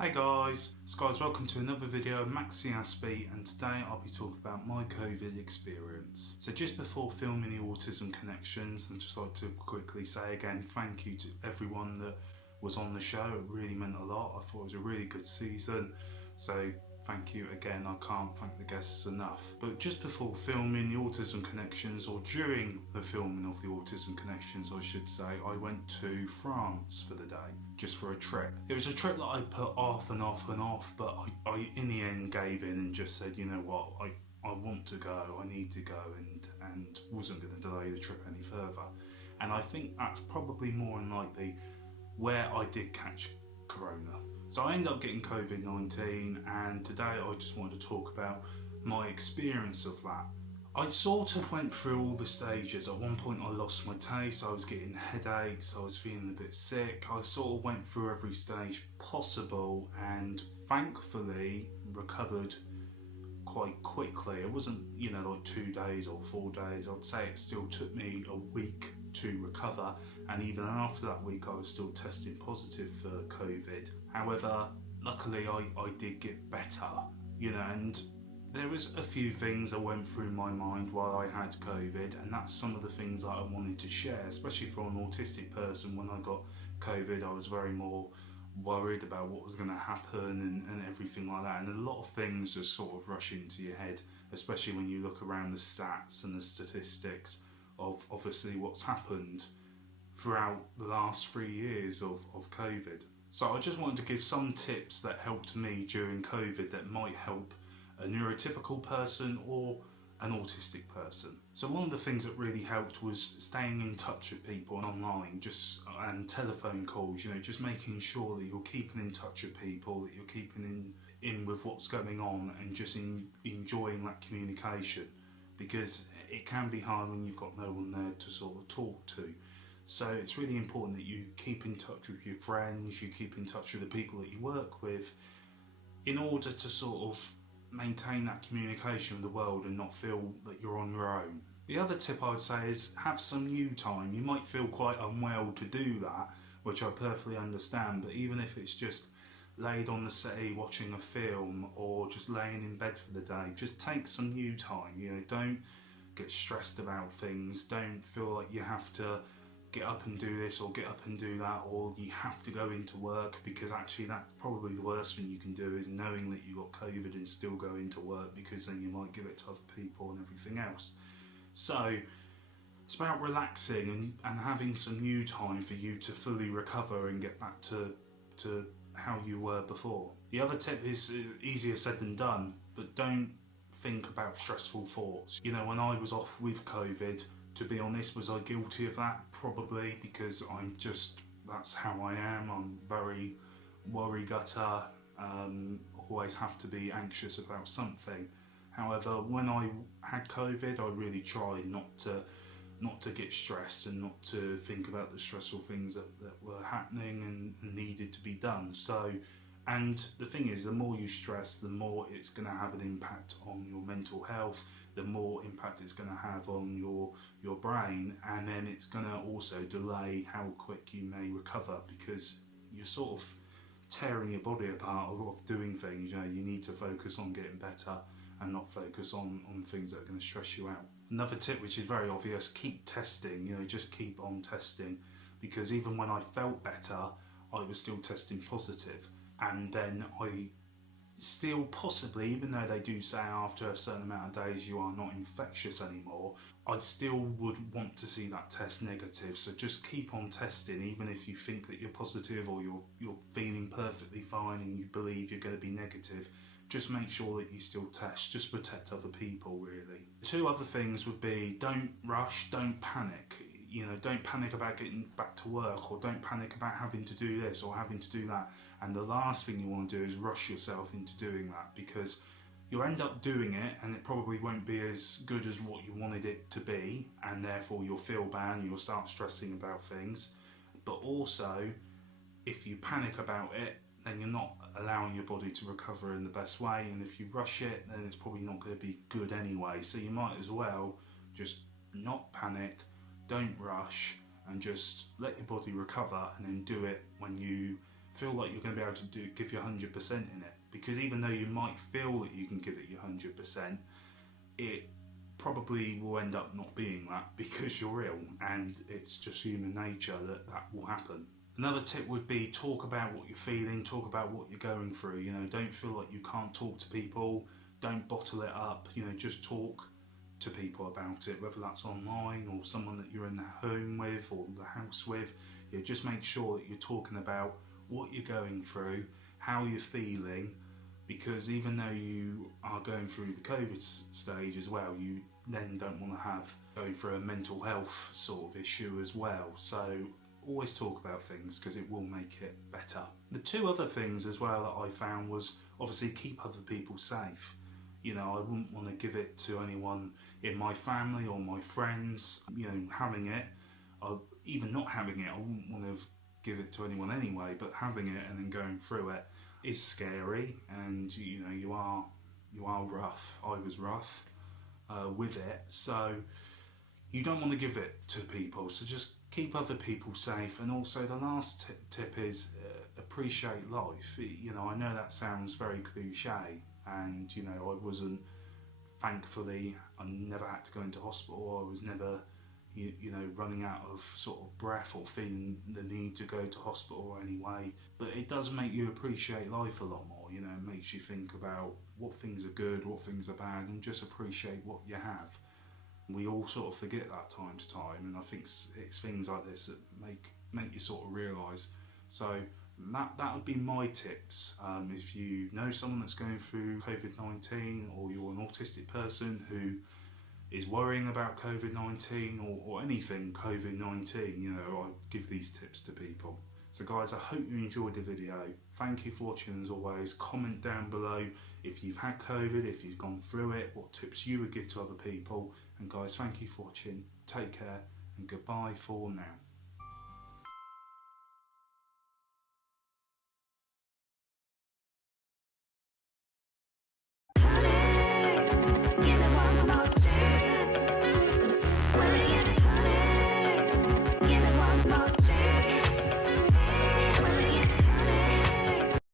Hey guys, welcome to another video of MaxiAspie, and today I'll be talking about my COVID experience. So just before filming the Autism Connections, I'd just like to quickly say again thank you to everyone that was on the show. It really meant a lot. I thought it was a really good season, so thank you again. I can't thank the guests enough. But just before filming the Autism Connections, or during the filming of the Autism Connections I should say, I went to France for the day, just for a trip. It was a trip that I put off and off and off, but I in the end gave in and just said, you know what, I want to go, I need to go, and wasn't going to delay the trip any further. And I think that's probably more than likely where I did catch corona. So I ended up getting COVID-19, and today I just wanted to talk about my experience of that. I sort of went through all the stages. At one point I lost my taste, I was getting headaches, I was feeling a bit sick. I sort of went through every stage possible and thankfully recovered quite quickly. It wasn't, like 2 days or 4 days. I would say it still took me a week to recover, and even after that week I was still testing positive for COVID. However, luckily I did get better, and there was a few things that went through my mind while I had COVID, and that's some of the things that I wanted to share, especially for an autistic person. When I got COVID, I was very more worried about what was going to happen and everything like that, and a lot of things just sort of rush into your head, especially when you look around the stats and the statistics of obviously what's happened throughout the last 3 years of COVID. So I just wanted to give some tips that helped me during COVID that might help a neurotypical person or an autistic person. So one of the things that really helped was staying in touch with people online, and telephone calls, just making sure that you're keeping in touch with people, that you're keeping in with what's going on, and just enjoying that communication, because it can be hard when you've got no one there to sort of talk to. So it's really important that you keep in touch with your friends, you keep in touch with the people that you work with, in order to sort of maintain that communication with the world and not feel that you're on your own. The other tip I would say is have some you time. You might feel quite unwell to do that, which I perfectly understand, but even if it's just laid on the settee watching a film or just laying in bed for the day, just take some you time. Don't get stressed about things. Don't feel like you have to get up and do this or get up and do that, or you have to go into work, because actually that's probably the worst thing you can do, is knowing that you got COVID and still go into work, because then you might give it to other people and everything else. So it's about relaxing and having some new time for you to fully recover and get back to how you were before. The other tip is easier said than done, but don't think about stressful thoughts. When I was off with COVID, to be honest, was I guilty of that? Probably, because that's how I am. I'm very worry-gutter, always have to be anxious about something. However, when I had COVID, I really tried not to get stressed and not to think about the stressful things that were happening and needed to be done. And the thing is, the more you stress, the more it's going to have an impact on your mental health, the more impact it's going to have on your brain, and then it's going to also delay how quick you may recover, because you're sort of tearing your body apart of doing things. You need to focus on getting better and not focus on things that are going to stress you out. Another tip, which is very obvious, keep testing. Just keep on testing, because even when I felt better, I was still testing positive. And then I still possibly, even though they do say after a certain amount of days you are not infectious anymore, I still would want to see that test negative. So just keep on testing, even if you think that you're positive or you're feeling perfectly fine and you believe you're going to be negative. Just make sure that you still test, just protect other people really. Two other things would be, don't rush, don't panic. Don't panic about getting back to work, or don't panic about having to do this or having to do that. And the last thing you want to do is rush yourself into doing that, because you'll end up doing it and it probably won't be as good as what you wanted it to be, and therefore you'll feel bad and you'll start stressing about things. But also, if you panic about it, then you're not allowing your body to recover in the best way, and if you rush it, then it's probably not going to be good anyway. So you might as well just not panic, don't rush, and just let your body recover, and then do it when you feel like you're going to be able to give your 100% in it, because even though you might feel that you can give it your 100%, it probably will end up not being that, because you're ill, and it's just human nature that that will happen. Another tip would be talk about what you're feeling, talk about what you're going through. You know, don't feel like you can't talk to people, don't bottle it up, you know, just talk to people about it, whether that's online or someone that you're in the home with or the house with. You know, just make sure that you're talking about what you're going through, how you're feeling, because even though you are going through the COVID stage as well, you then don't want to have going through a mental health sort of issue as well. So always talk about things, because it will make it better. The two other things as well that I found was obviously keep other people safe. You know, I wouldn't want to give it to anyone in my family or my friends, you know, having it, or even not having it. I wouldn't want to give it to anyone anyway, but having it and then going through it is scary, and you know, you are rough. I was rough with it, so you don't want to give it to people, so just keep other people safe. And also the last tip is appreciate life. You know, I know that sounds very cliche, and you know, I wasn't, thankfully I never had to go into hospital. I was never you know, running out of sort of breath or feeling the need to go to hospital anyway. But it does make you appreciate life a lot more. You know, it makes you think about what things are good, what things are bad, and just appreciate what you have. We all sort of forget that time to time, and I think it's things like this that make you sort of realise. So that would be my tips. If you know someone that's going through COVID-19, or you're an autistic person who is worrying about COVID-19 or anything COVID-19, you know, I give these tips to people. So guys, I hope you enjoyed the video. Thank you for watching as always. Comment down below if you've had COVID, if you've gone through it, what tips you would give to other people. And guys, thank you for watching. Take care and goodbye for now.